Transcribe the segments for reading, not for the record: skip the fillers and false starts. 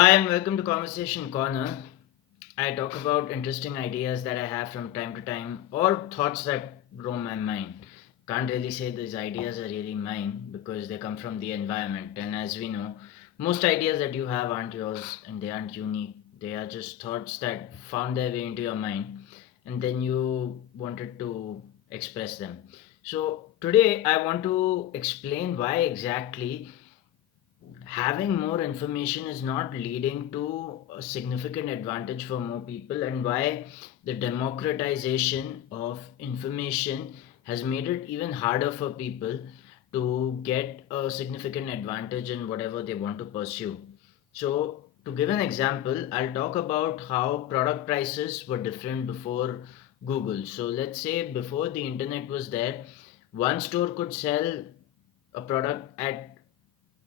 Hi and welcome to Conversation Corner. I talk about interesting ideas that I have from time to time or thoughts that roam my mind. Can't really say these ideas are really mine because they come from the environment. And as we know, most ideas that you have aren't yours and they aren't unique. They are just thoughts that found their way into your mind and then you wanted to express them. So today I want to explain why exactly having more information is not leading to a significant advantage for more people, and why the democratization of information has made it even harder for people to get a significant advantage in whatever they want to pursue. So to give an example, I'll talk about how product prices were different before Google. So let's say before the internet was there, one store could sell a product at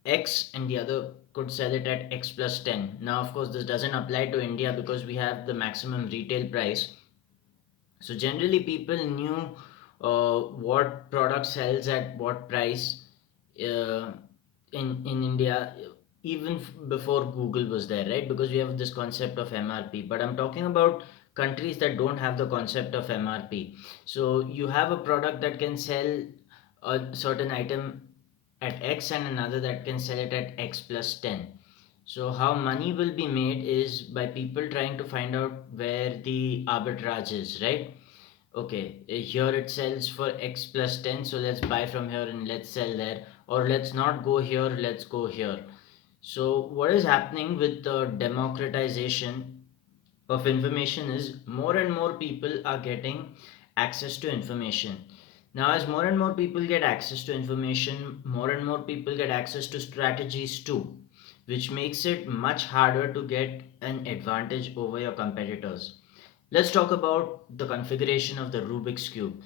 X and the other could sell it at X plus 10. Now, of course, this doesn't apply to India because we have the maximum retail price. So, generally, people knew what product sells at what price uh, in India, even before Google was there, right? Because we have this concept of MRP. But I'm talking about countries that don't have the concept of MRP. So, you have a product that can sell a certain item at X and another that can sell it at X plus 10. So, how money will be made is by people trying to find out where the arbitrage is, right? Okay, here it sells for X plus 10, so let's buy from here and let's sell there. Or let's not go here, let's go here. So, what is happening with the democratization of information is more and more people are getting access to information. Now, as more and more people get access to information, more and more people get access to strategies too, which makes it much harder to get an advantage over your competitors. Let's talk about the configuration of the Rubik's Cube.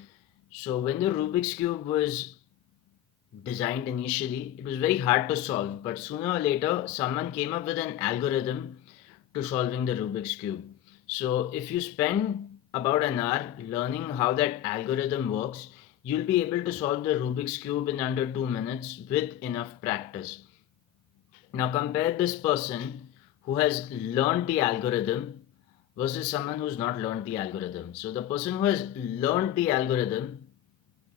So, when the Rubik's Cube was designed initially, it was very hard to solve, but sooner or later, someone came up with an algorithm to solving the Rubik's Cube. So, if you spend about an hour learning how that algorithm works, you'll be able to solve the Rubik's Cube in under 2 minutes with enough practice. Now, compare this person who has learned the algorithm versus someone who's not learned the algorithm. So, the person who has learned the algorithm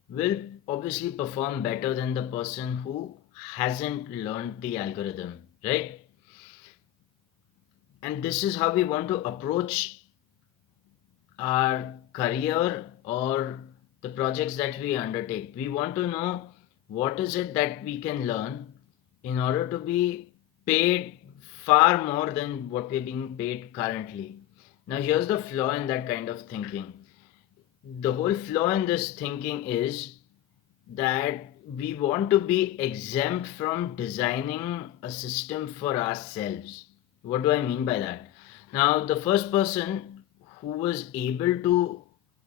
will obviously perform better than the person who hasn't learned the algorithm, right? And this is how we want to approach our career or the projects that we undertake. We want to know what is it that we can learn in order to be paid far more than what we're being paid currently. Now, here's the flaw in that kind of thinking. The whole flaw in this thinking is that we want to be exempt from designing a system for ourselves. What do I mean by that? Now, the first person who was able to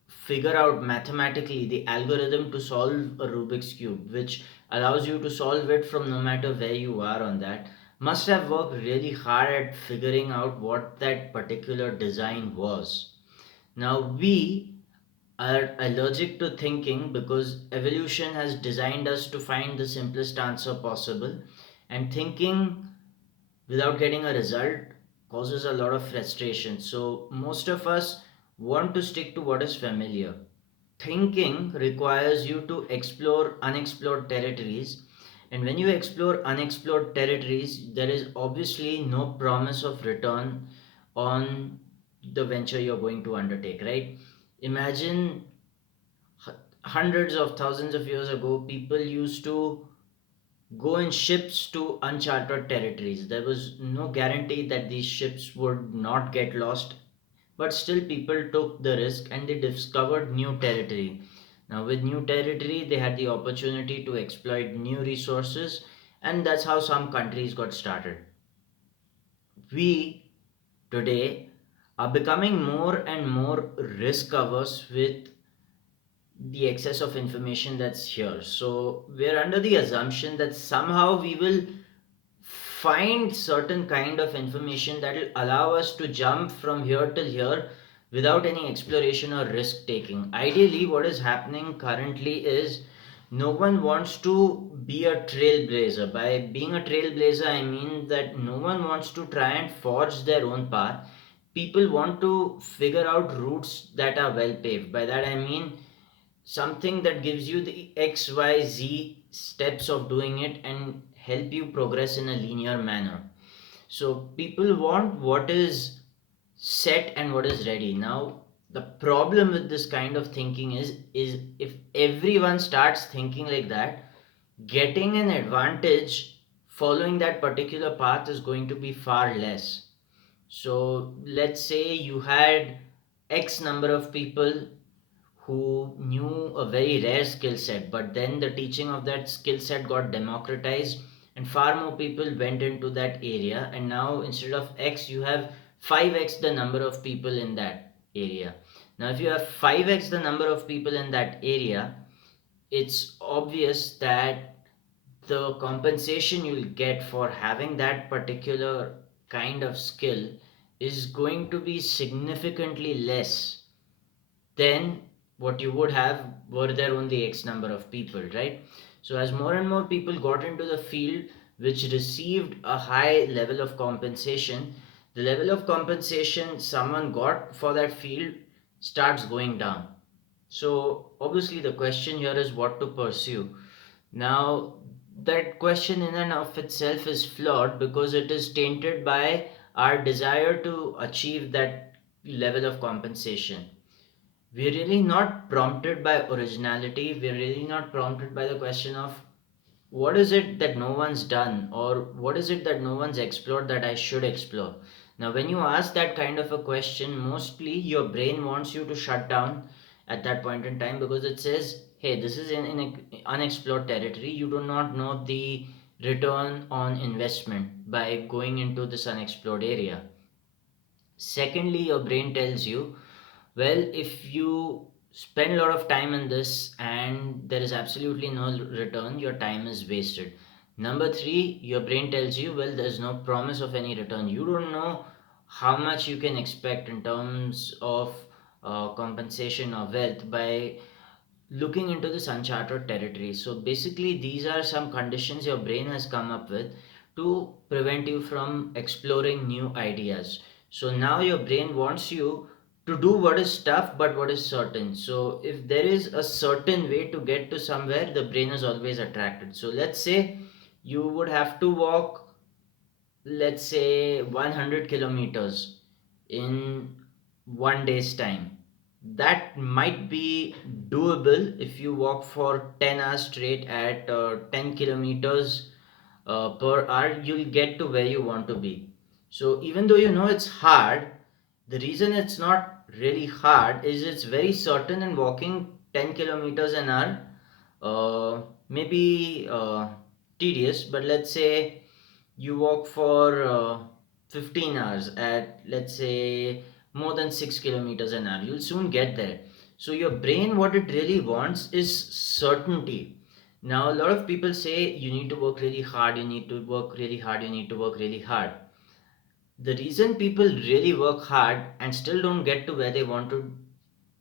figure out mathematically the algorithm to solve a Rubik's Cube, which allows you to solve it from no matter where you are on that, must have worked really hard at figuring out what that particular design was. Now, we are allergic to thinking because evolution has designed us to find the simplest answer possible, and thinking without getting a result causes a lot of frustration. So, most of us want to stick to what is familiar. Thinking requires you to explore unexplored territories, and when you explore unexplored territories, there is obviously no promise of return on the venture you're going to undertake, right? Imagine hundreds of thousands of years ago, people used to go in ships to uncharted territories. There was no guarantee that these ships would not get lost, but still, people took the risk and they discovered new territory. Now, with new territory, they had the opportunity to exploit new resources, and that's how some countries got started. We today are becoming more and more risk averse with the excess of information that's here. So we're under the assumption that somehow we will find certain kind of information that will allow us to jump from here till here without any exploration or risk taking. Ideally, what is happening currently is No one wants to be a trailblazer. By being a trailblazer, I mean that no one wants to try and forge their own path. People want to figure out routes that are well paved. By that I mean something that gives you the XYZ steps of doing it and help you progress in a linear manner. So people want what is set and what is ready. Now the problem with this kind of thinking is if everyone starts thinking like that, getting an advantage following that particular path is going to be far less. So let's say you had X number of people who knew a very rare skill set, but then the teaching of that skill set got democratized and far more people went into that area, and now instead of X you have 5x the number of people in that area. Now if you have 5x the number of people in that area, it's obvious that the compensation you'll get for having that particular kind of skill is going to be significantly less then what you would have were there only X number of people, right? So as more and more people got into the field which received a high level of compensation, the level of compensation someone got for that field starts going down. So obviously the question here is what to pursue. Now that question in and of itself is flawed because it is tainted by our desire to achieve that level of compensation. We're really not prompted by originality. We're really not prompted by the question of what is it that no one's done or what is it that no one's explored that I should explore. Now when you ask that kind of a question, mostly your brain wants you to shut down at that point in time because it says, hey, this is in unexplored territory. You do not know the return on investment by going into this unexplored area. Secondly, your brain tells you, well, if you spend a lot of time in this and there is absolutely no return, your time is wasted. Number three, your brain tells you, well, there's no promise of any return. You don't know how much you can expect in terms of compensation or wealth by looking into this uncharted territory. So basically, these are some conditions your brain has come up with to prevent you from exploring new ideas. So now your brain wants you to do what is tough but what is certain. So if there is a certain way to get to somewhere, the brain is always attracted. So let's say you would have to walk, let's say 100 kilometers in 1 day's time. That might be doable if you walk for 10 hours straight at 10 kilometers per hour. You'll get to where you want to be. So even though you know it's hard, the reason it's not really hard is it's very certain, and walking 10 kilometers an hour maybe tedious, but let's say you walk for 15 hours at, let's say, more than 6 kilometers an hour, you'll soon get there. So your brain, what it really wants is certainty. Now a lot of people say you need to work really hard, you need to work really hard, you need to work really hard. The reason people really work hard and still don't get to where they want to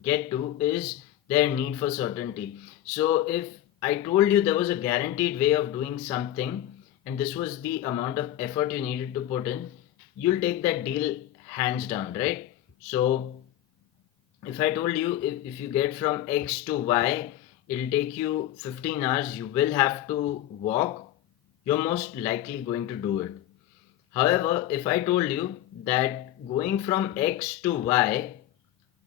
get to is their need for certainty. So if I told you there was a guaranteed way of doing something and this was the amount of effort you needed to put in, you'll take that deal hands down, right? So if I told you if you get from X to Y, it'll take you 15 hours, you will have to walk, you're most likely going to do it. However, if I told you that going from X to Y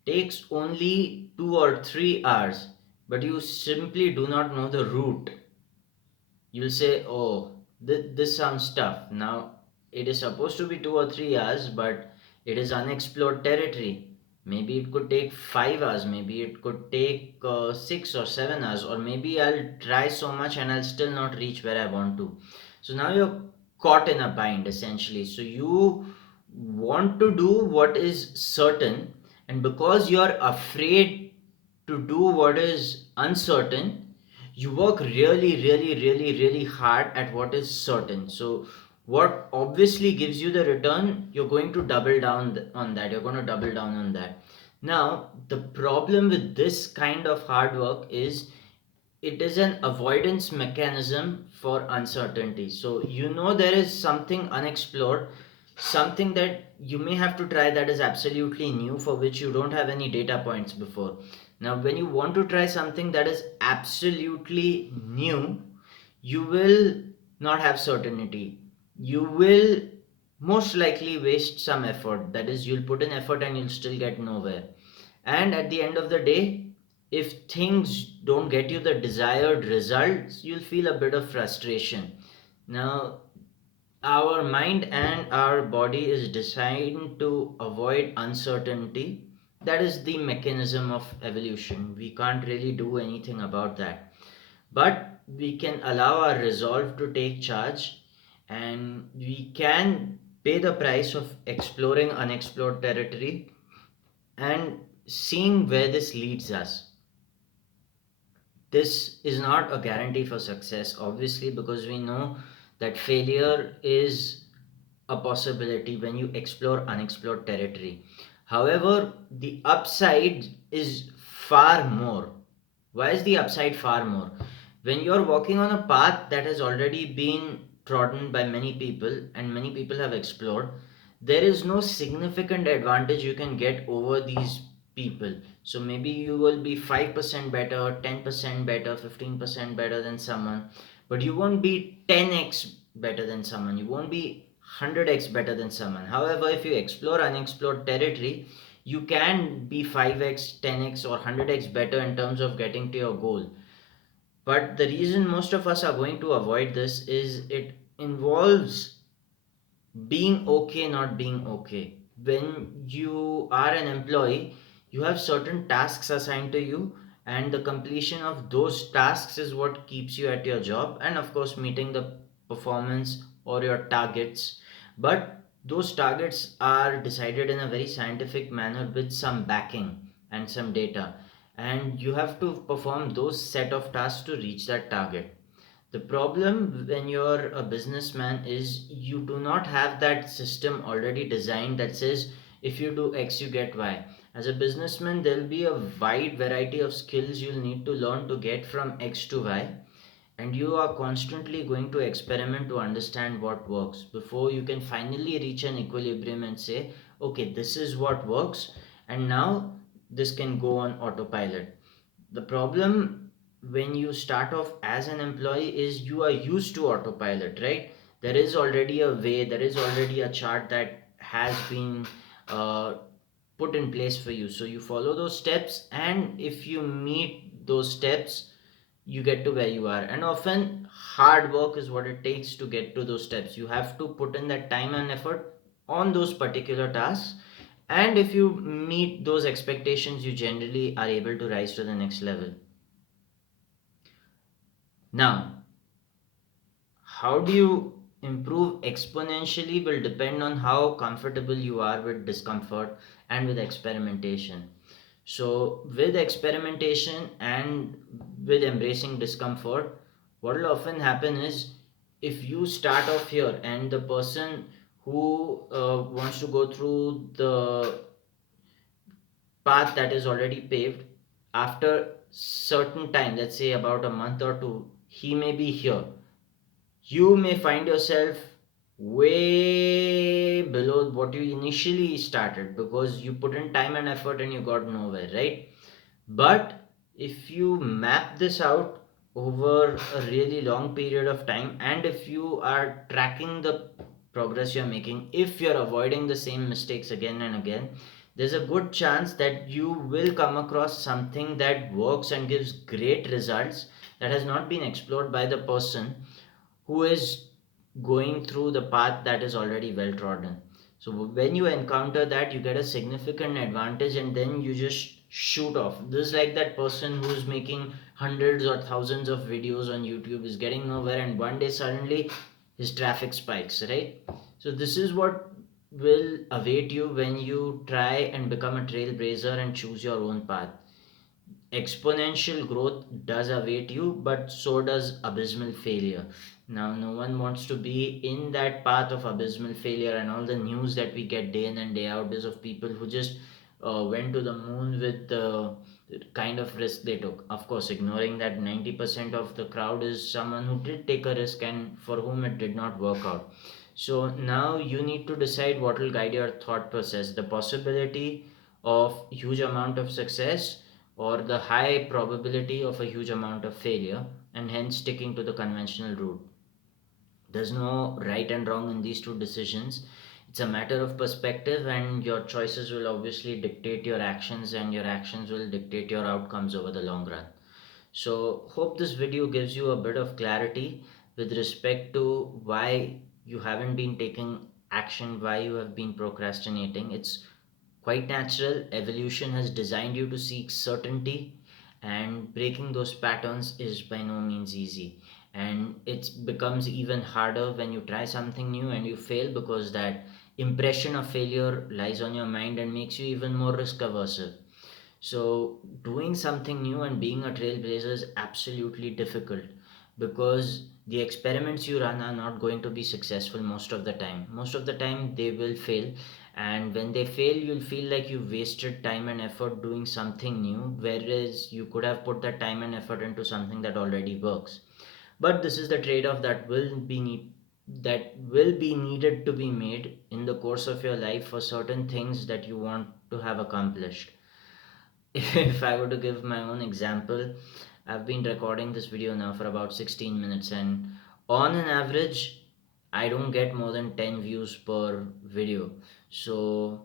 takes only 2 or 3 hours, but you simply do not know the route, you'll say, oh, this sounds tough. Now, it is supposed to be 2 or 3 hours, but it is unexplored territory. Maybe it could take 5 hours, maybe it could take 6 or 7 hours, or maybe I'll try so much and I'll still not reach where I want to. So now you're caught in a bind essentially. So you want to do what is certain, and because you're afraid to do what is uncertain, you work really, really, really, really hard at what is certain. So, what obviously gives you the return, you're going to double down on that. You're going to double down on that. Now, the problem with this kind of hard work is it is an avoidance mechanism for uncertainty. So you know there is something unexplored, something that you may have to try that is absolutely new, for which you don't have any data points before. Now, when you want to try something that is absolutely new, you will not have certainty. You will most likely waste some effort. That is, you'll put in effort and you'll still get nowhere. And at the end of the day, if things don't get you the desired results, you'll feel a bit of frustration. Now, our mind and our body is designed to avoid uncertainty. That is the mechanism of evolution. We can't really do anything about that. But we can allow our resolve to take charge, and we can pay the price of exploring unexplored territory and seeing where this leads us. This is not a guarantee for success, obviously, because we know that failure is a possibility when you explore unexplored territory. However, the upside is far more. Why is the upside far more? When you're walking on a path that has already been trodden by many people and many people have explored, there is no significant advantage you can get over these people. So maybe you will be 5% better, 10% better, 15% better than someone, but you won't be 10x better than someone. You won't be 100x better than someone. However, if you explore unexplored territory, you can be 5x, 10x, or 100x better in terms of getting to your goal. But the reason most of us are going to avoid this is it involves being okay, not being okay. When you are an employee, you have certain tasks assigned to you, and the completion of those tasks is what keeps you at your job, and of course, meeting the performance or your targets. But those targets are decided in a very scientific manner with some backing and some data, and you have to perform those set of tasks to reach that target. The problem when you're a businessman is you do not have that system already designed that says if you do X, you get Y. As a businessman, there'll be a wide variety of skills you'll need to learn to get from X to Y, and you are constantly going to experiment to understand what works before you can finally reach an equilibrium and say, okay, this is what works, and now this can go on autopilot. The problem when you start off as an employee is you are used to autopilot, right? There is already a way, there is already a chart that has been uh, put in place for you, so you follow those steps, and if you meet those steps, you get to where you are. And often hard work is what it takes to get to those steps. You have to put in that time and effort on those particular tasks, and if you meet those expectations, you generally are able to rise to the next level. Now, how do you improve exponentially will depend on how comfortable you are with discomfort and with experimentation. So, with experimentation and with embracing discomfort, what will often happen is if you start off here and the person who wants to go through the path that is already paved, after certain time, let's say about a month or two, he may be here. You may find yourself way below what you initially started because you put in time and effort and you got nowhere, right? But if you map this out over a really long period of time, and if you are tracking the progress you're making, if you're avoiding the same mistakes again and again, there's a good chance that you will come across something that works and gives great results that has not been explored by the person who is going through the path that is already well trodden. So when you encounter that, you get a significant advantage, and then you just shoot off. This is like that person who's making hundreds or thousands of videos on YouTube, is getting nowhere, and one day suddenly his traffic spikes, right? So this is what will await you when you try and become a trailblazer and choose your own path. Exponential growth does await you, but so does abysmal failure. Now, no one wants to be in that path of abysmal failure, and all the news that we get day in and day out is of people who just went to the moon with kind of risk they took. Of course, ignoring that 90% of the crowd is someone who did take a risk and for whom it did not work out. So now you need to decide what will guide your thought process, the possibility of huge amount of success or the high probability of a huge amount of failure, and hence sticking to the conventional route. There's no right and wrong in these two decisions. It's a matter of perspective, and your choices will obviously dictate your actions, and your actions will dictate your outcomes over the long run. So, hope this video gives you a bit of clarity with respect to why you haven't been taking action, why you have been procrastinating. It's quite natural. Evolution has designed you to seek certainty, and breaking those patterns is by no means easy. And it becomes even harder when you try something new and you fail, because that impression of failure lies on your mind and makes you even more risk averse. So, doing something new and being a trailblazer is absolutely difficult, because the experiments you run are not going to be successful most of the time. Most of the time, they will fail, and when they fail, you'll feel like you wasted time and effort doing something new, whereas you could have put that time and effort into something that already works. But this is the trade-off that will be needed to be made in the course of your life for certain things that you want to have accomplished. If I were to give my own example, I've been recording this video now for about 16 minutes, and on an average, I don't get more than 10 views per video. So,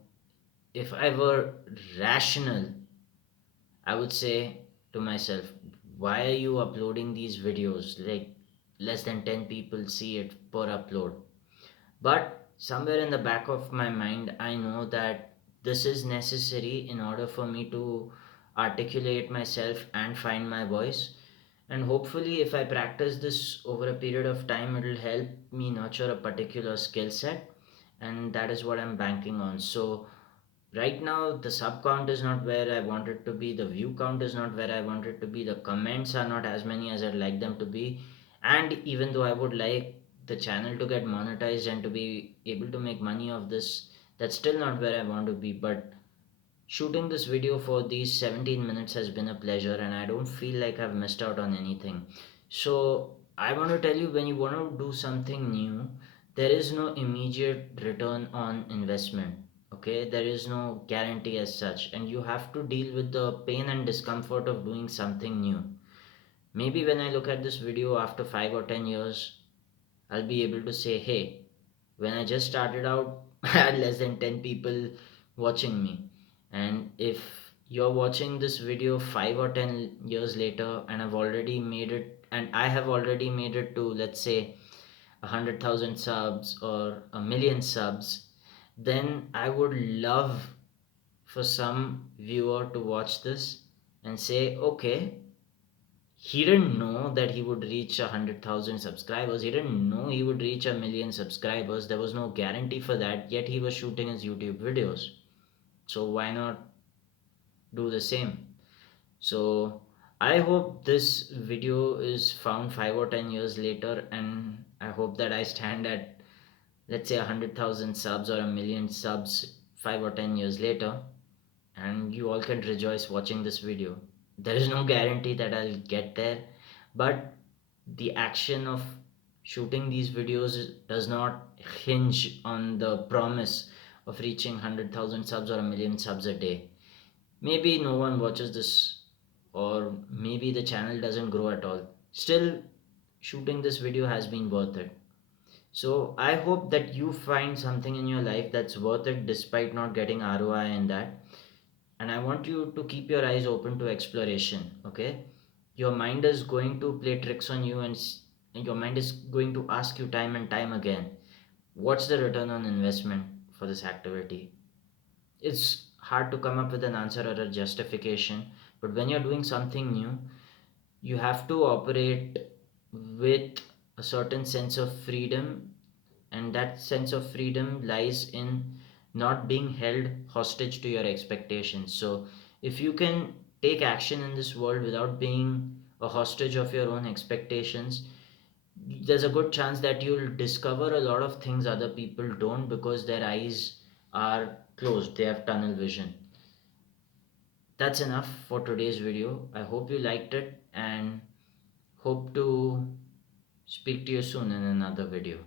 if I were rational, I would say to myself, why are you uploading these videos? Like, less than 10 people see it per upload. But somewhere in the back of my mind, I know that this is necessary in order for me to articulate myself and find my voice. And hopefully, if I practice this over a period of time, it will help me nurture a particular skill set. And that is what I'm banking on. So, right now, the sub count is not where I want it to be, the view count is not where I want it to be, the comments are not as many as I'd like them to be. And even though I would like the channel to get monetized and to be able to make money of this, that's still not where I want to be. But shooting this video for these 17 minutes has been a pleasure, and I don't feel like I've missed out on anything. So, I want to tell you, when you want to do something new, there is no immediate return on investment. Okay, there is no guarantee as such, and you have to deal with the pain and discomfort of doing something new. Maybe when I look at this video after 5 or 10 years, I'll be able to say, hey, when I just started out, I had less than 10 people watching me. And if you're watching this video 5 or 10 years later, and I have already made it to, let's say, 100,000 subs or a million subs, then I would love for some viewer to watch this and say, okay, he didn't know that he would reach 100,000 subscribers. He didn't know he would reach a million subscribers. There was no guarantee for that, yet he was shooting his YouTube videos. So why not do the same? So I hope this video is found 5 or 10 years later, and I hope that I stand at, let's say, 100,000 subs or a million subs 5 or 10 years later, and you all can rejoice watching this video. There is no guarantee that I'll get there, but the action of shooting these videos does not hinge on the promise of reaching 100,000 subs or a million subs a day. Maybe no one watches this, or maybe the channel doesn't grow at all. Still, shooting this video has been worth it. So I hope that you find something in your life that's worth it despite not getting ROI in that. And I want you to keep your eyes open to exploration. Okay, your mind is going to play tricks on you, and your mind is going to ask you time and time again, what's the return on investment for this activity? It's hard to come up with an answer or a justification, but when you're doing something new, you have to operate with a certain sense of freedom, and that sense of freedom lies in not being held hostage to your expectations. So if you can take action in this world without being a hostage of your own expectations, there's a good chance that you'll discover a lot of things other people don't, because their eyes are closed, they have tunnel vision. That's enough for today's video. I hope you liked it and hope to speak to you soon in another video.